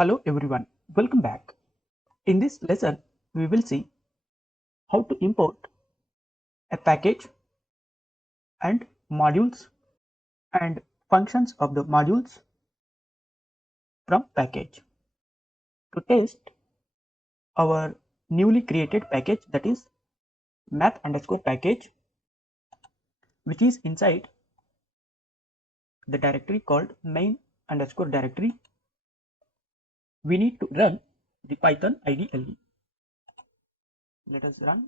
Hello everyone, welcome back. In this lesson, we will see how to import a package and modules and functions of the modules from package to test our newly created package, that is math underscore package, which is inside the directory called main underscore directory. We need to run the Python IDLE. Let us run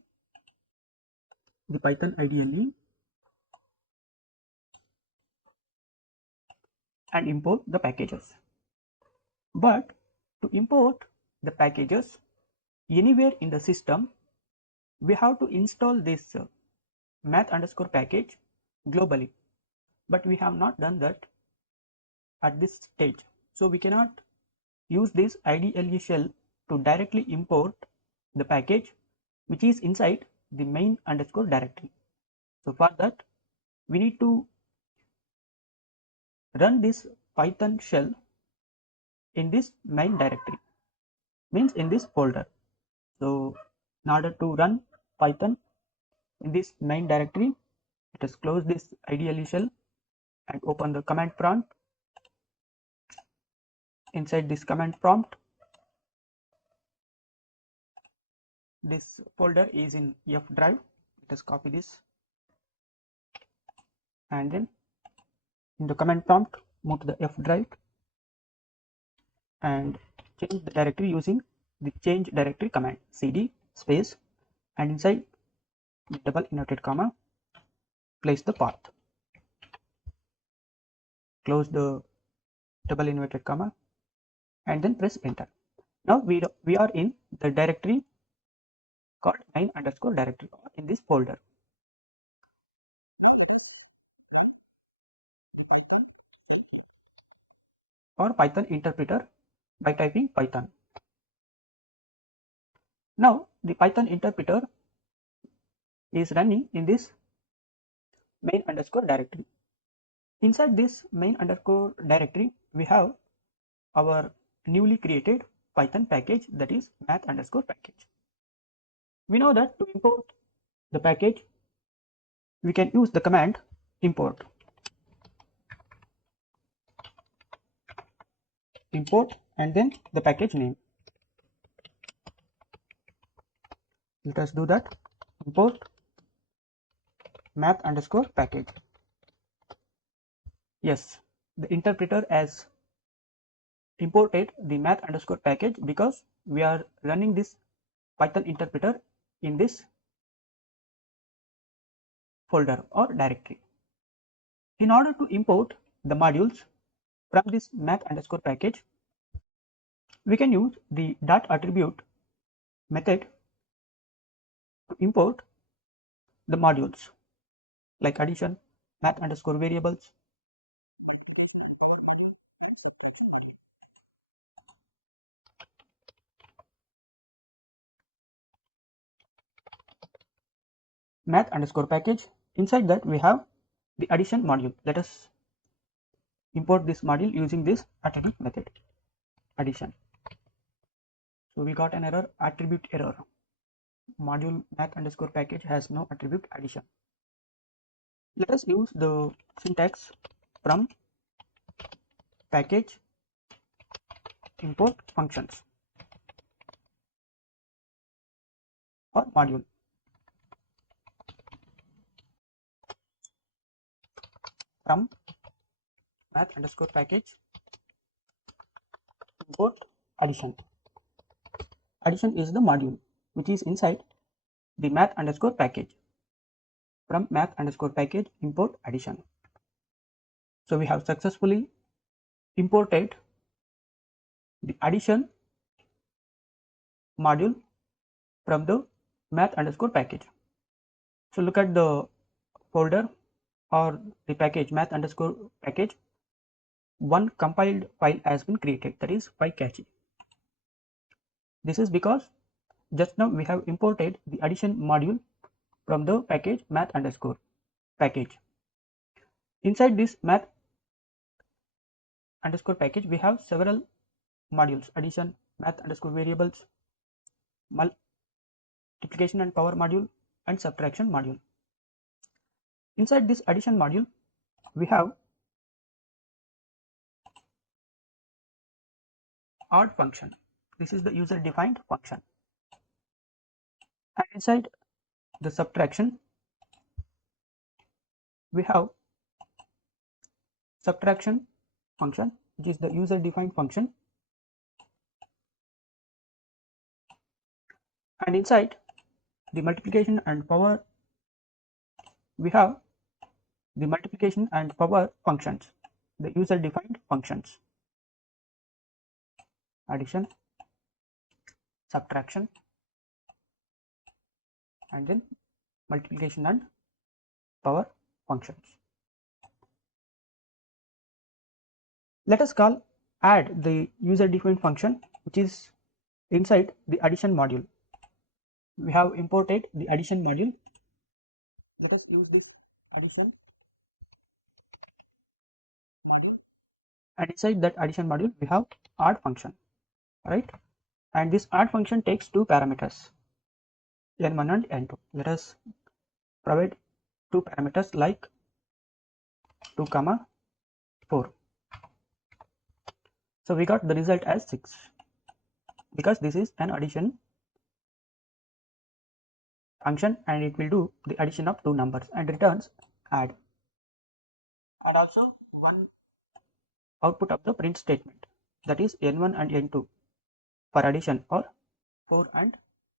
the Python IDLE and import the packages. But to import the packages anywhere in the system, we have to install this math underscore package globally, but we have not done that at this stage. So we cannot use this IDLE shell to directly import the package which is inside the main underscore directory. So for that, we need to run this Python shell in this main directory, means in this folder. So in order to run Python in this main directory, let us close this IDLE shell and open the command prompt. Inside this command prompt, this folder is in F drive. Let us copy this and then in the command prompt move to the F drive and change the directory using the change directory command, cd space, and inside the double inverted comma place the path. Close the double inverted comma and then press enter. Now we are in the directory called main underscore directory, or in this folder. Now let us run the Python or Python interpreter by typing Python. Now the Python interpreter is running in this main underscore directory. Inside this main underscore directory, we have our newly created Python package, that is math underscore package. We know that to import the package, we can use the command import and then the package name. Let us do that. Import math underscore package. Yes, the interpreter has imported the math underscore package because we are running this Python interpreter in this folder or directory. In order to import the modules from this math underscore package, we can use the dot attribute method to import the modules like addition, math underscore variables. Math underscore package. Inside that we have the addition module. Let us import this module using this attribute method, addition. So we got an error, attribute error. Module math underscore package has no attribute addition. Let us use the syntax from package import functions or module. From math underscore package import addition. Addition is the module which is inside the math underscore package. From math underscore package import addition. So we have successfully imported the addition module from the math underscore package. So look at the folder or the package math underscore package. One compiled file has been created, that is PyCache. This is because just now we have imported the addition module from the package math underscore package. Inside this math underscore package, we have several modules: addition, math underscore variables, multiplication and power module, and subtraction module. Inside this addition module, we have odd function. This is the user defined function. And inside the subtraction, we have subtraction function, which is the user defined function. And inside the multiplication and power, we have the multiplication and power functions, the user defined functions: addition, subtraction, and then multiplication and power functions. Let us call add the user defined function, which is inside the addition module. We have imported the addition module. Let us use this addition, and inside that addition module we have add function, right? And this add function takes two parameters, n1 and n2. Let us provide two parameters like 2 comma 4. So we got the result as 6 because this is an addition function and it will do the addition of two numbers and returns add, and also one output of the print statement, that is n1 and n2 for addition, or 4 and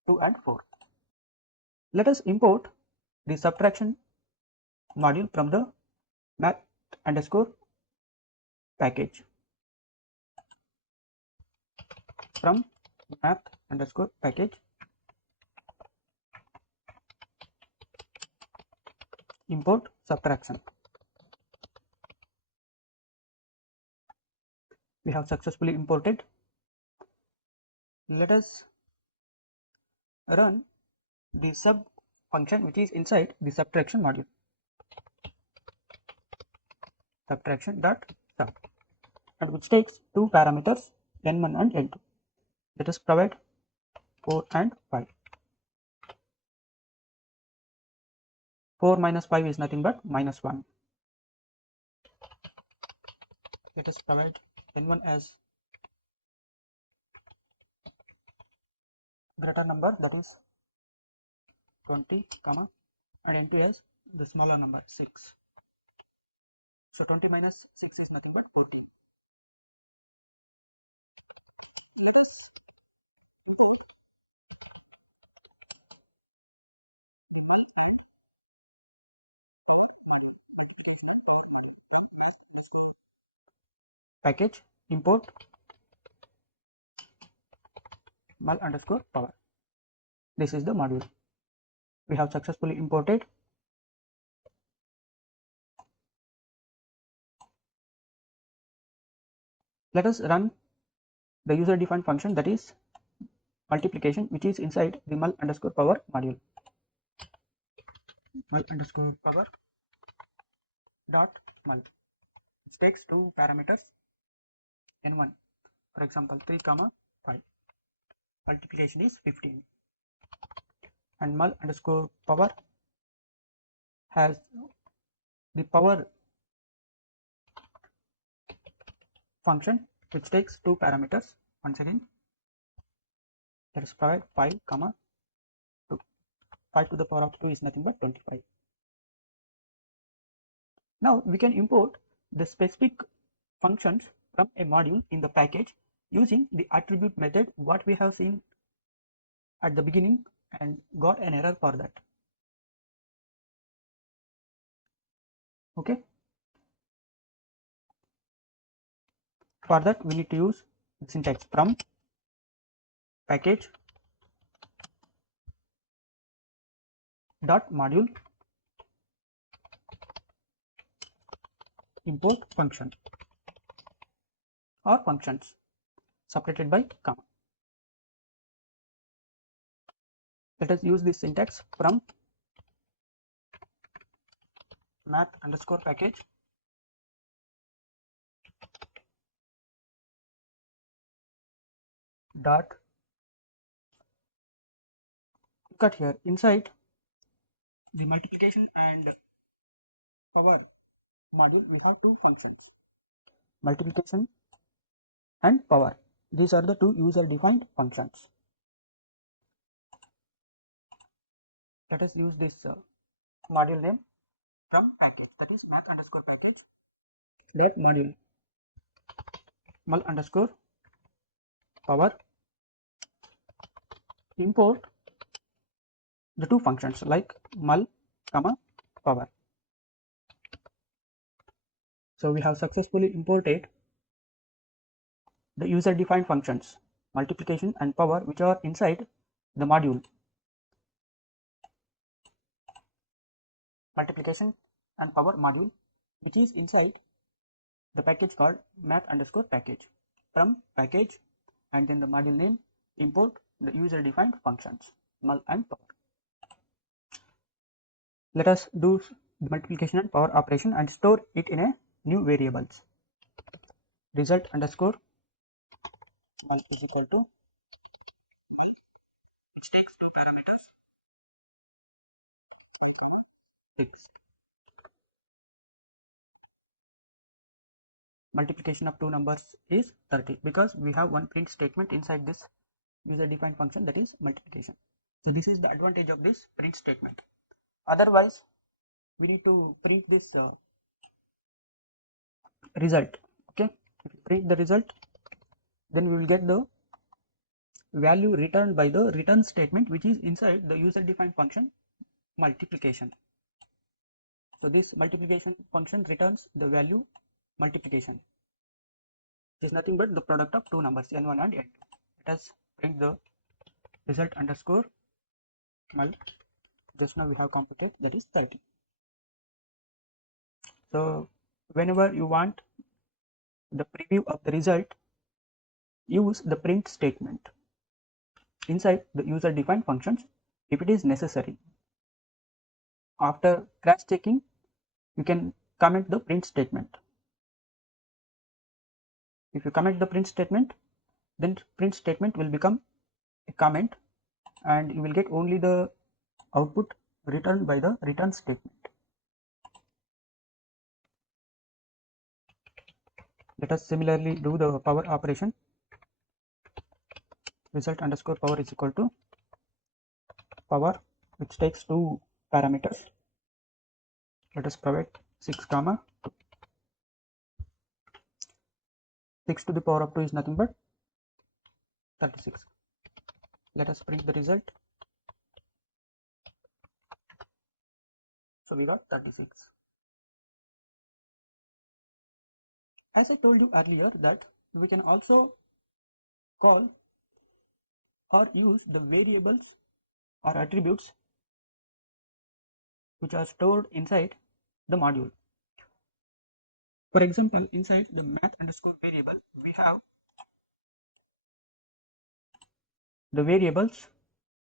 2 and 4. Let us import the subtraction module from the math underscore package. From math underscore package, import subtraction. We have successfully imported. Let us run the sub function which is inside the subtraction module. Subtraction dot sub, and which takes two parameters, n1 and n2. Let us provide 4 and 5. 4 minus 5 is nothing but minus 1. Let us provide n1 as greater number, that is 20 comma, and n2 as the smaller number 6. So 20 minus 6 is nothing but 40. This package import mul underscore power. This is the module we have successfully imported. Let us run the user defined function, that is multiplication, which is inside the mul underscore power module. Mul underscore power dot mul, which takes two parameters, n1, for example 3 comma 5. Multiplication is 15, and mul underscore power has the power function which takes two parameters. Once again, let us provide 5 comma 2. 5 to the power of 2 is nothing but 25. Now we can import the specific functions from a module in the package using the attribute method, what we have seen at the beginning, and got an error for that. Okay, for that we need to use the syntax from package dot module import function or functions separated by comma. Let us use this syntax from math underscore package dot cut here. Inside the multiplication and power module, we have two functions, multiplication and power. These are the two user defined functions. Let us use this module name from package, that is math underscore package dot module mul underscore power. Import the two functions like mul comma power. So we have successfully imported the user defined functions multiplication and power, which are inside the module multiplication and power module, which is inside the package called math underscore package. From package and then the module name, import the user defined functions mul and power. Let us do the multiplication and power operation and store it in a new variables. Result underscore mul is equal to mul, which takes two parameters 6. Multiplication of two numbers is 30 because we have one print statement inside this user defined function, that is multiplication. So this is the advantage of this print statement. Otherwise we need to print this result. Okay, if you print the result, then we will get the value returned by the return statement, which is inside the user defined function multiplication. So this multiplication function returns the value multiplication. It is nothing but the product of two numbers n1 and n2. Let us print the result underscore mul. Just now we have computed, that is 30. So whenever you want the preview of the result, use the print statement inside the user defined functions if it is necessary. After crash checking, you can comment the print statement. If you comment the print statement, then print statement will become a comment and you will get only the output returned by the return statement. Let us similarly do the power operation. Result underscore power is equal to power, which takes two parameters. Let us provide 6 comma 2. 6 to the power of 2 is nothing but 36. Let us print the result. So we got 36. As I told you earlier that we can also call or use the variables or attributes which are stored inside the module. For example, inside the math underscore variable, we have the variables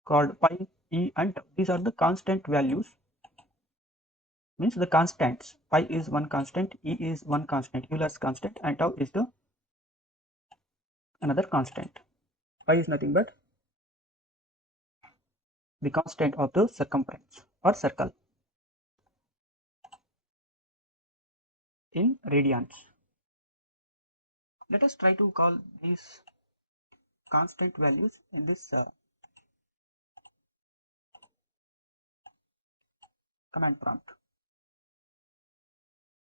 called pi, e and tau. These are the constant values, means the constants. Pi is one constant, e is one constant, Euler's constant, and tau is the another constant. Pi is nothing but the constant of the circumference or circle in radians. Let us try to call these constant values in this command prompt.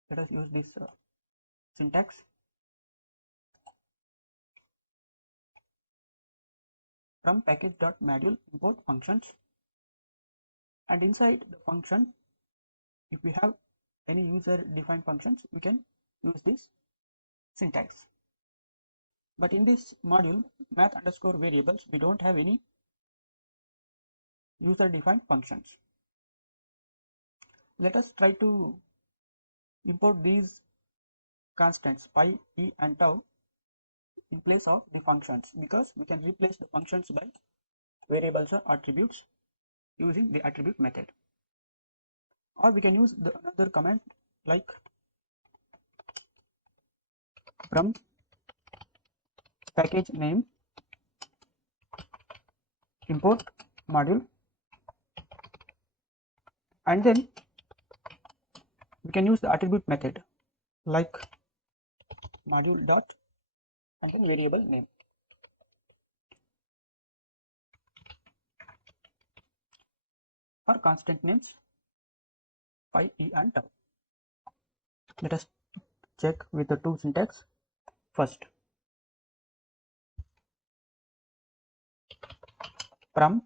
Let us use this syntax. From package.module import functions, and inside the function, if we have any user defined functions, we can use this syntax. But in this module math underscore variables, we don't have any user defined functions. Let us try to import these constants pi, e and tau in place of the functions, because we can replace the functions by variables or attributes using the attribute method. Or we can use the another command like from package name import module, and then we can use the attribute method like module dot and then variable name. Or constant names phi, e and tau. Let us check with the two syntax. First, from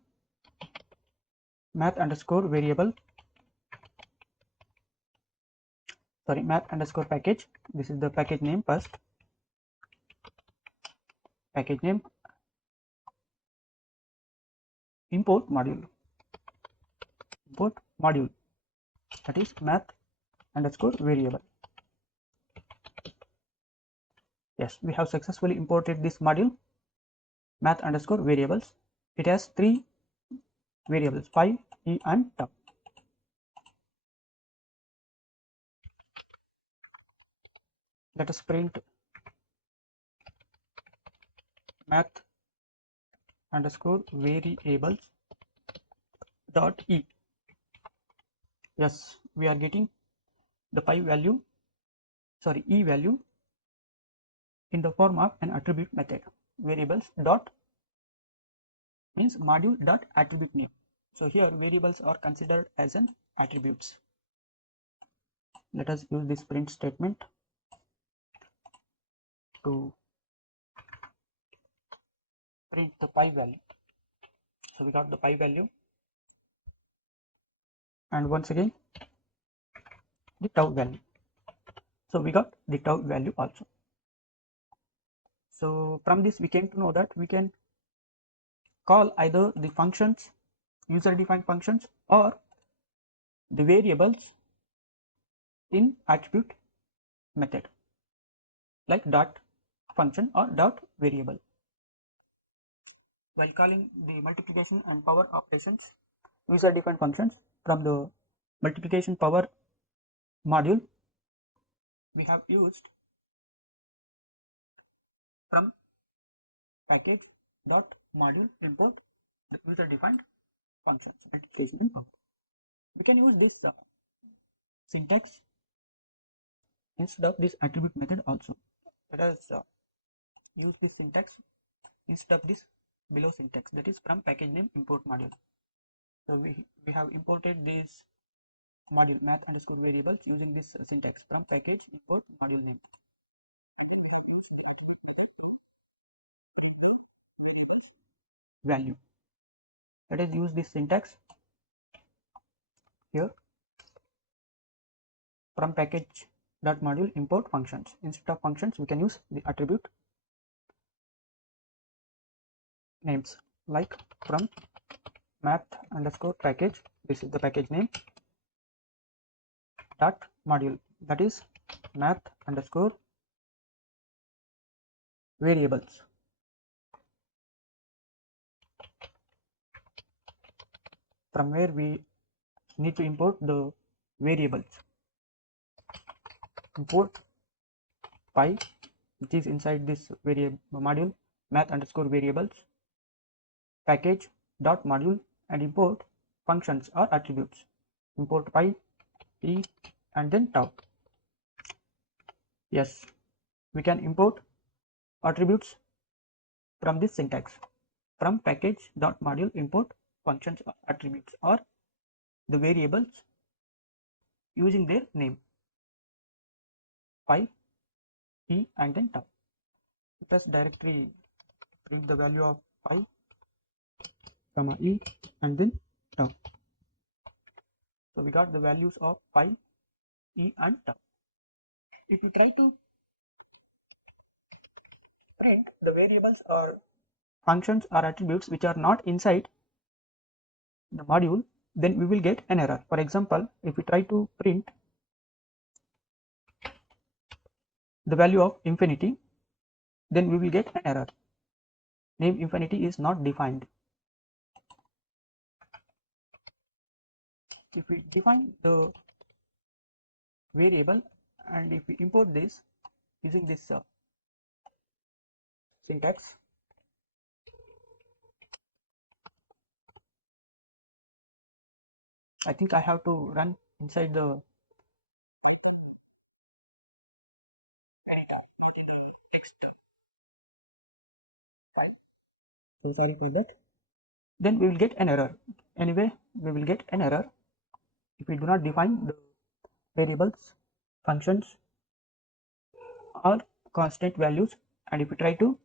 math underscore variable, sorry, math underscore package. This is the package name first. Package name, import module. Import module, that is math underscore variable. Yes, we have successfully imported this module math underscore variables. It has three variables phi, e and tau. Let us print math underscore variables dot e. Yes, we are getting the phi value, sorry, e value in the form of an attribute method. Variables dot means module dot attribute name. So here variables are considered as an attributes. Let us use this print statement to print the phi value. So we got the phi value, and once again the tau value. So we got the tau value also. So from this we came to know that we can call either the functions, user defined functions, or the variables in attribute method like dot function or dot variable. While calling the multiplication and power operations, user defined functions from the multiplication power module, we have used from package dot module import the user defined functions multiplication and power. We can use this syntax instead of this attribute method also. Let us use this syntax instead of this below syntax, that is from package name import module. So we have imported this module math underscore variables using this syntax from package import module name. Value. Let us use this syntax here from package dot module import functions. Instead of functions we can use the attribute names like from math underscore package, this is the package name, dot module, that is math underscore variables. From where we need to import the variables. Import phi, which is inside this variable module math underscore variables, package dot module, and import functions or attributes. Import phi, e, and then tau. Yes, we can import attributes from this syntax from package dot module import functions or attributes or the variables using their name phi, e, and then tau. Let us directly print the value of phi, comma e, and then tau. So we got the values of phi, e, and tau. If we try to print the variables or functions or attributes which are not inside the module, then we will get an error. For example, if we try to print the value of infinity, then we will get an error. Name infinity is not defined. If we define the variable and if we import this using this syntax I think I have to run inside the anytime, not in the text tag. So sorry for that. Then we will get an error. Anyway, we will get an error if we do not define the variables, functions, or constant values, and if we try to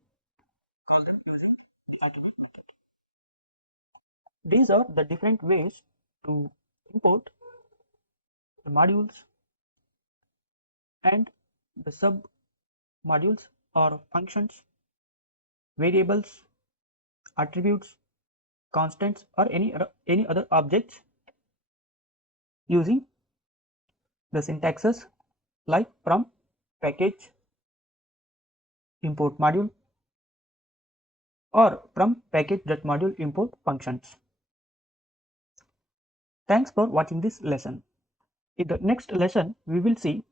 call them using the attribute method. These are the different ways to import the modules and the sub modules or functions, variables, attributes, constants, or any other objects using the syntaxes like from package import module or from package.module import functions. Thanks for watching this lesson. In the next lesson, we will see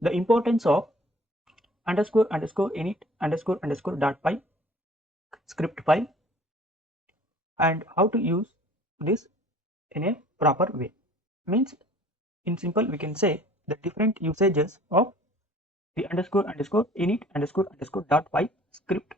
the importance of underscore underscore init underscore underscore dot py script file and how to use this in a proper way. Means in simple we can say the different usages of the underscore underscore init underscore underscore dot py script